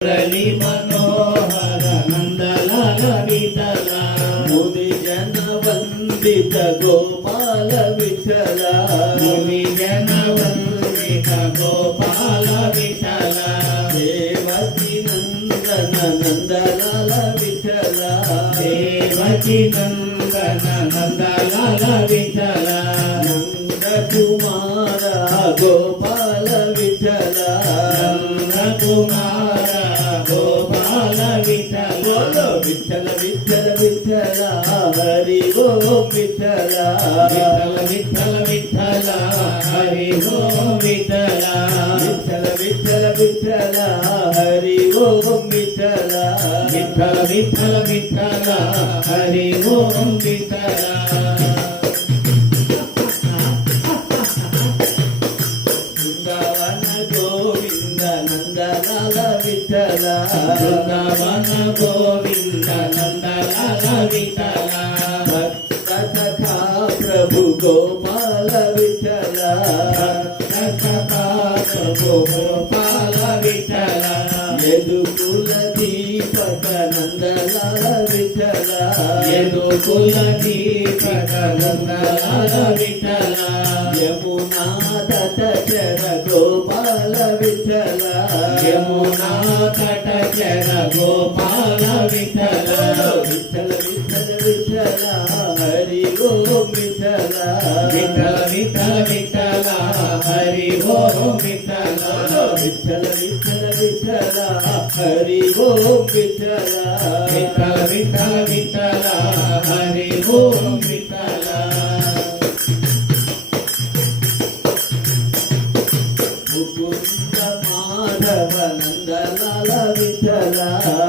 మురళి మనోహర నందలాల విఠల ముని జన వందిత గోపాల విఠల ముని జన వందిత గోపాల విఠల దేవకి నందన నందలాల విఠల దేవకి నందన నందలాల విఠల నంద కుమార గోపాల విఠల నంద కుమార గోపాల విఠల విఠల విఠల విఠల హరి ఓం విఠల విఠల విఠల విఠల హరి ఓం విఠల విఠల విఠల విఠల హరి ఓం విఠల విఠల విఠల విఠల హరి ఓం విఠల బృందావన గోవింద నందలాల విఠల భక్త సఖా ప్రభు గోపాల విఠల భక్త సఖా ప్రభు గోపాల విఠల యదుకుల దీపక నందలాల విఠల యదుకుల దీపక నందలాల విఠల యమునా తట చర గోపాల విఠల యమునా తట చర గోపాల విఠల విఠల విఠల విఠల హరి ఓం విఠల విఠల విఠల విఠల హరి ఓం విఠల విఠల విఠల విఠల హరి ఓం విఠల విఠల విఠల విఠల హరి ఓం విఠల మాధవ నందలాల విఠల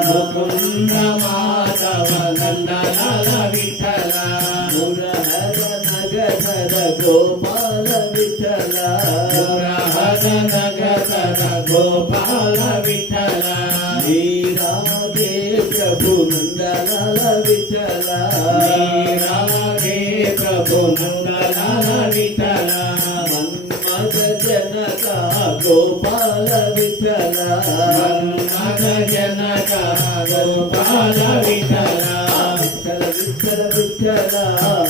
ముకుంద మాధవ నందలాల విఠల మురహర నగధర గోపాల విఠల మురహర నగధర గోపాల విఠల నీరాగే ప్రభు నందలాల విఠల నీరాగే ప్రభు నందలాల విఠల జనక గోపాల విఠల మన్మథ జనక గోపాల విఠల విఠల విఠల విఠల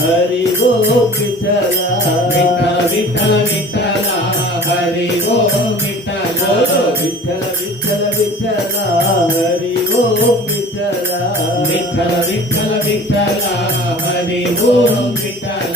హరి ఓం విఠల విఠల విఠల విఠల హరి ఓం విఠల విఠల విఠల విఠల హరి ఓం విఠల విఠల విఠల విఠల హరి ఓం విఠల